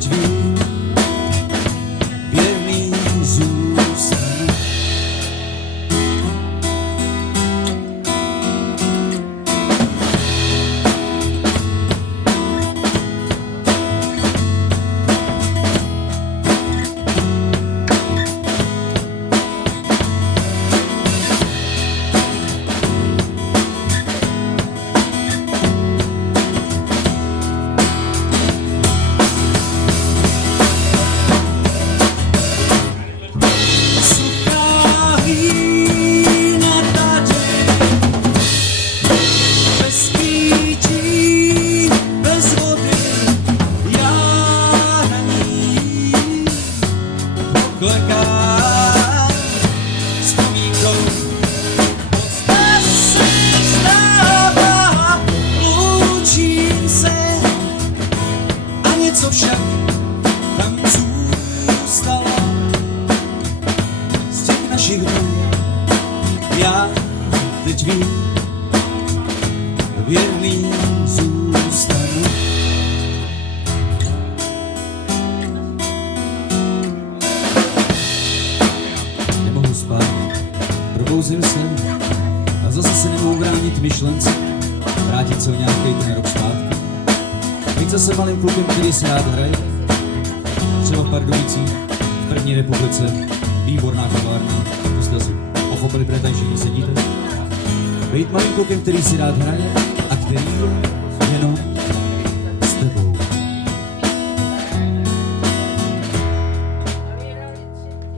teď vím, věrný zůstanu. Kleká vzpomínkou, moc se stává, loučím se a něco však tam zůstalo z těch našich dnů. Já teď vím, věrný zůstanu. Probouzím se a zase se nemohu bránit myšlence vrátit se o nějaký ten rok zpátky. Být zase malým klukem, který si rád hraje. Třeba v Pardubicích, v první republice, výborná kavárna. To jste asi pochopili, protože tady všichni sedíte. Být malým klukem, který si rád hraje a který